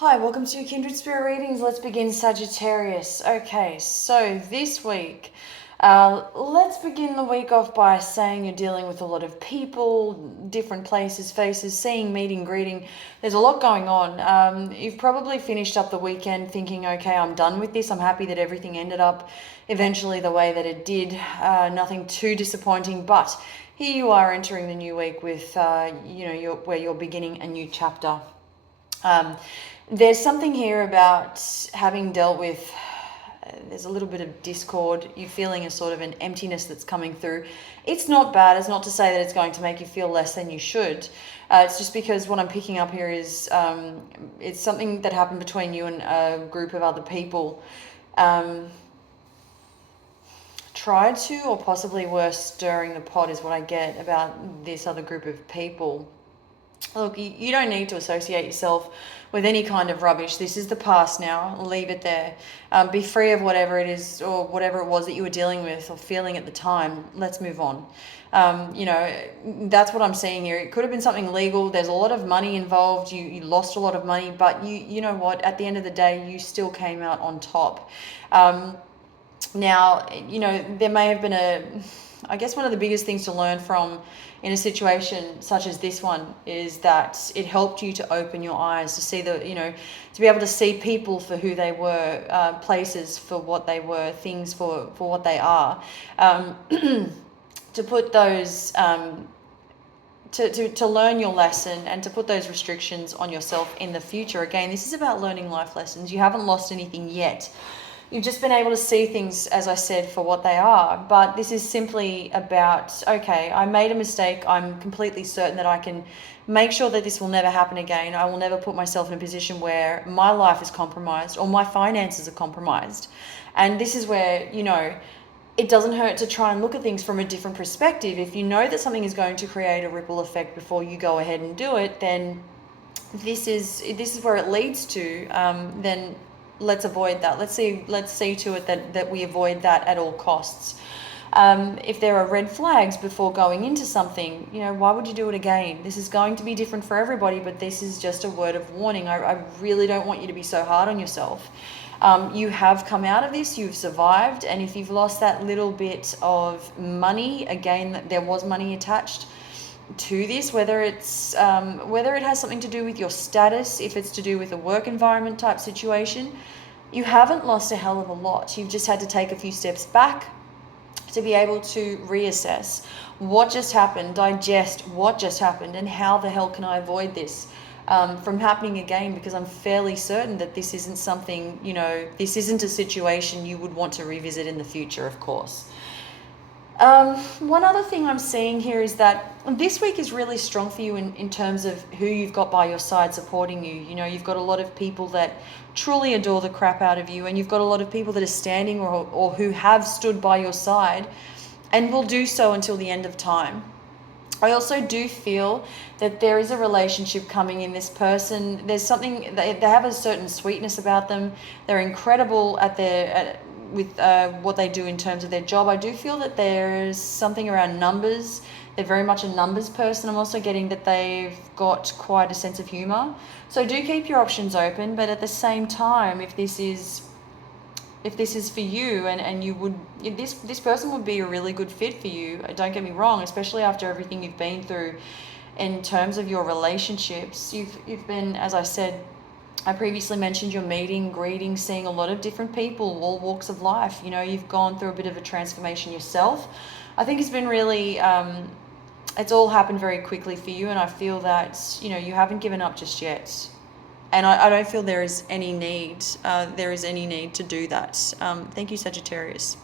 Hi, welcome to Kindred Spirit Readings. Let's begin, Sagittarius. Okay, so this week, let's begin the week off by saying you're dealing with a lot of people, different places, faces, seeing, meeting, greeting. There's a lot going on. You've probably finished up the weekend thinking, okay, I'm done with this. I'm happy that everything ended up eventually the way that it did. Nothing too disappointing, but here you are entering the new week with, where you're beginning a new chapter. There's something here about having dealt with, there's a little bit of discord. You're feeling a sort of an emptiness that's coming through. It's not bad. It's not to say that it's going to make you feel less than you should. It's just because what I'm picking up here is it's something that happened between you and a group of other people. Tried to, or possibly worse, stirring the pot is what I get about this other group of people. Look, you don't need to associate yourself with any kind of rubbish. This is the past now. Leave it there. Be free of whatever it is or whatever it was that you were dealing with or feeling at the time. Let's move on. That's what I'm seeing here. It could have been something legal. There's a lot of money involved. You lost a lot of money, but you know what? At the end of the day, you still came out on top. Now, there may have been I guess one of the biggest things to learn from in a situation such as this one is that it helped you to open your eyes to see to be able to see people for who they were, places for what they were, things for what they are. To put those, to learn your lesson and to put those restrictions on yourself in the future. Again, this is about learning life lessons. You haven't lost anything yet. You've just been able to see things, as I said, for what they are. But this is simply about, okay, I made a mistake. I'm completely certain that I can make sure that this will never happen again. I will never put myself in a position where my life is compromised or my finances are compromised. And this is where, it doesn't hurt to try and look at things from a different perspective. If you know that something is going to create a ripple effect before you go ahead and do it, then this is where it leads to, then let's avoid that. Let's see to it that we avoid that at all costs. If there are red flags before going into something, why would you do it again? This is going to be different for everybody, but this is just a word of warning. I really don't want you to be so hard on yourself. You have come out of this, you've survived, and if you've lost that little bit of money, again, there was money attached to this, whether it has something to do with your status, if it's to do with a work environment type situation, you haven't lost a hell of a lot. You've just had to take a few steps back to be able to reassess what just happened, digest what just happened, and how the hell can I avoid this from happening again, because I'm fairly certain that this isn't something, this isn't a situation you would want to revisit in the future, of course. One other thing I'm seeing here is that this week is really strong for you in terms of who you've got by your side supporting you. You've got a lot of people that truly adore the crap out of you, and you've got a lot of people that are standing or who have stood by your side and will do so until the end of time. I also do feel that there is a relationship coming in. This person, there's something, they have a certain sweetness about them. They're incredible with what they do in terms of their job. I do feel that there's something around numbers. They're very much a numbers person. I'm also getting that they've got quite a sense of humor. So do keep your options open, but at the same time, if this is for you and this person would be a really good fit for you, don't get me wrong, especially after everything you've been through in terms of your relationships. You've been, as I said, I previously mentioned, you're meeting, greeting, seeing a lot of different people, all walks of life. You've gone through a bit of a transformation yourself. I think it's been really, it's all happened very quickly for you, and I feel that, you haven't given up just yet. And I don't feel there is any need to do that. Thank you, Sagittarius.